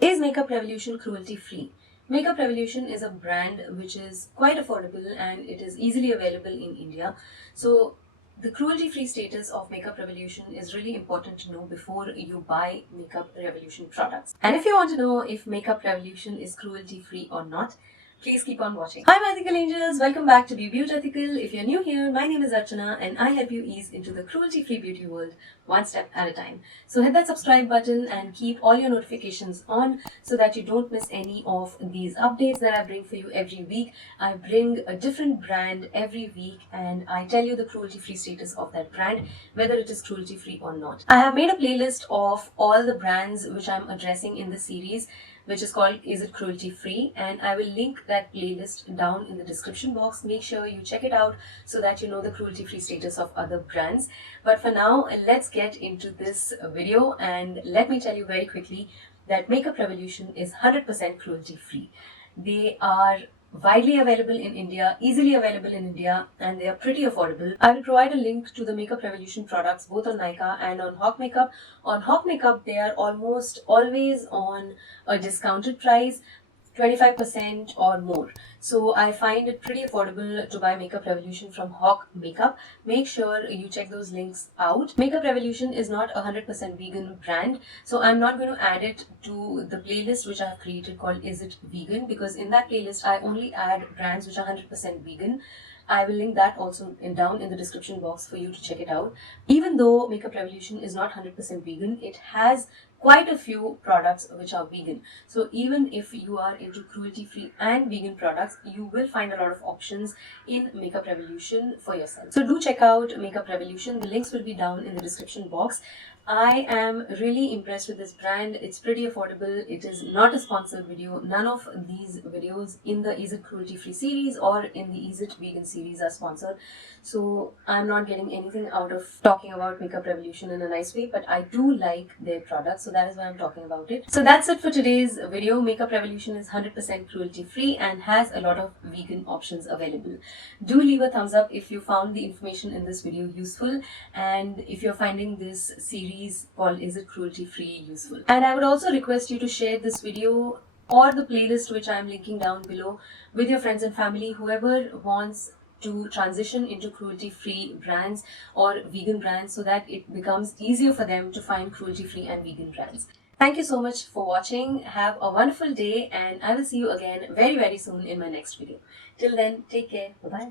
Is Makeup Revolution cruelty free? Makeup Revolution is a brand which is quite affordable and it is easily available in India. So the cruelty free status of Makeup Revolution is really important to know before you buy Makeup Revolution products. And if you want to know if Makeup Revolution is cruelty free or not, please keep on watching. Hi my ethical angels, welcome back to Be Beautethical. If you're new here, my name is Archana and I help you ease into the cruelty-free beauty world one step at a time. So hit that subscribe button and keep all your notifications on so that you don't miss any of these updates that I bring for you every week. I bring a different brand every week and I tell you the cruelty-free status of that brand, whether it is cruelty-free or not. I have made a playlist of all the brands which I'm addressing in this series, which is called Is It Cruelty Free, and I will link that playlist down in the description box. Make sure you check it out so that you know the cruelty free status of other brands. But for now, let's get into this video and let me tell you very quickly that Makeup Revolution is 100% cruelty free. They are widely available in India, easily available in India, and they are pretty affordable. I will provide a link to the Makeup Revolution products both on Nykaa and on Hawk Makeup. On Hawk Makeup, they are almost always on a discounted price, 25% or more. So I find it pretty affordable to buy Makeup Revolution from Hawk Makeup. Make sure you check those links out. Makeup Revolution is not a 100% vegan brand, so I'm not going to add it to the playlist which I have created called Is It Vegan, because in that playlist I only add brands which are 100% vegan. I will link that also down in the description box for you to check it out. Even though Makeup Revolution is not 100% vegan, it has quite a few products which are vegan. So even if you are into cruelty-free and vegan products, you will find a lot of options in Makeup Revolution for yourself. So do check out Makeup Revolution. The links will be down in the description box. I am really impressed with this brand. It's pretty affordable. It is not a sponsored video. None of these videos in the Is It Cruelty Free series or in the Is It Vegan series are sponsored. So I'm not getting anything out of talking about Makeup Revolution in a nice way, but I do like their products, so that is why I'm talking about it. So that's it for today's video. Makeup Revolution is 100% cruelty free and has a lot of vegan options available. Do leave a thumbs up if you found the information in this video useful, and if you're finding this series called Is It Cruelty Free useful. And I would also request you to share this video or the playlist which I am linking down below with your friends and family, whoever wants to transition into cruelty-free brands or vegan brands, so that it becomes easier for them to find cruelty-free and vegan brands. Thank you so much for watching. Have a wonderful day and I will see you again very, very soon in my next video. Till then, take care. Bye-bye.